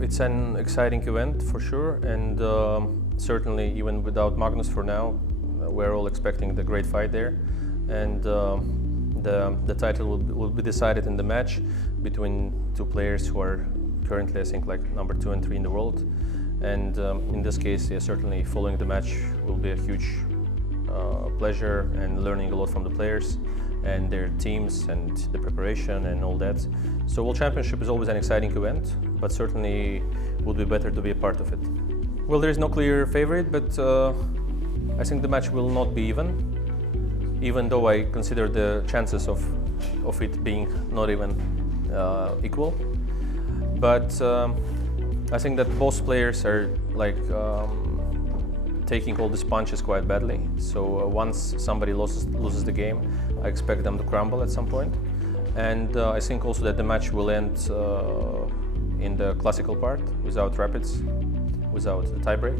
It's an exciting event for sure, and certainly even without Magnus for now, we're all expecting the great fight there, and the title will be decided in the match between two players who are currently, I think, like number 2 and 3 in the world, and in this case, yeah, certainly following the match will be a huge pleasure and learning a lot from the players and their teams and the preparation and all that. So World Championship is always an exciting event, but certainly would be better to be a part of it. Well, there is no clear favorite, but I think the match will not be even though I consider the chances of it being not even equal. But I think that both players are like taking all these punches quite badly. So once somebody loses the game, I expect them to crumble at some point. And I think also that the match will end in the classical part, without rapids, without a tiebreak.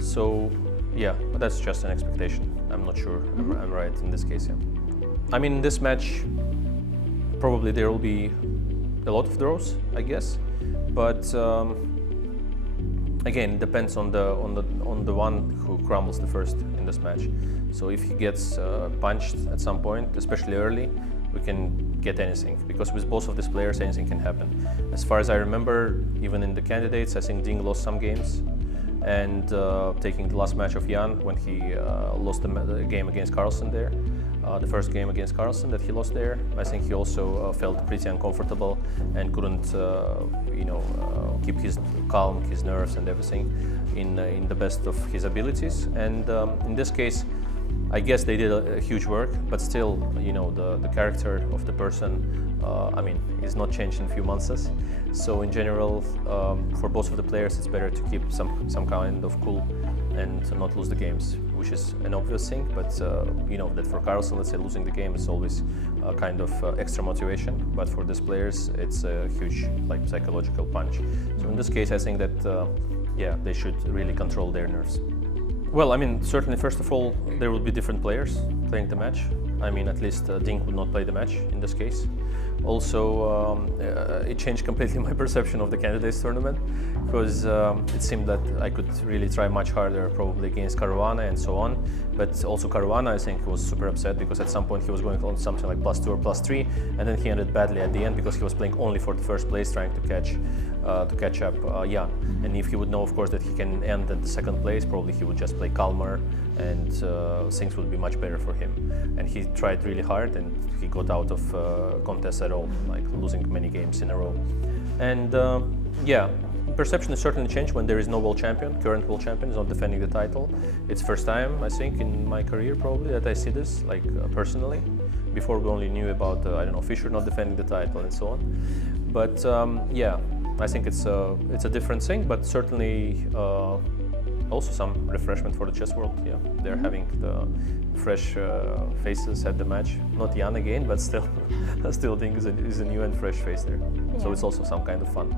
So yeah, but that's just an expectation. I'm not sure I'm right in this case. Yeah. I mean, in this match, probably there will be a lot of draws, I guess. But again, it depends on the one who crumbles the first in this match. So if he gets punched at some point, especially early, we can get anything, because with both of these players, anything can happen. As far as I remember, even in the candidates, I think Ding lost some games, and taking the last match of Jan when he lost the game against Carlsen there. The first game against Carlsen that he lost there, I think he also felt pretty uncomfortable and couldn't, keep his calm, his nerves and everything in the best of his abilities. And in this case, I guess they did a huge work, but still, the character of the person, is not changed in a few months. So in general, for both of the players, it's better to keep some kind of cool and not lose the games, which is an obvious thing, but that for Carlsen, let's say, losing the game is always a kind of extra motivation, but for these players, it's a huge psychological punch. So in this case, I think that they should really control their nerves. Well, certainly, first of all, there will be different players playing the match. At least Ding would not play the match in this case. Also, it changed completely my perception of the candidates tournament, because it seemed that I could really try much harder, probably against Caruana and so on. But also Caruana, I think, was super upset because at some point he was going on something like +2 or +3, and then he ended badly at the end because he was playing only for the first place, trying to catch up Jan. And if he would know, of course, that he can end at the second place, probably he would just play calmer, and things would be much better for him. And he tried really hard, and he got out of contests at all, like losing many games in a row. And perception has certainly changed when there is no world champion. Current world champion is not defending the title. It's first time, I think, in my career probably that I see this, personally. Before we only knew about, Fischer not defending the title and so on. But I think it's a different thing, but certainly also some refreshment for the chess world. Yeah, they're having the fresh faces at the match. Not Jan again, but still, Ding is a new and fresh face there. Yeah. So it's also some kind of fun.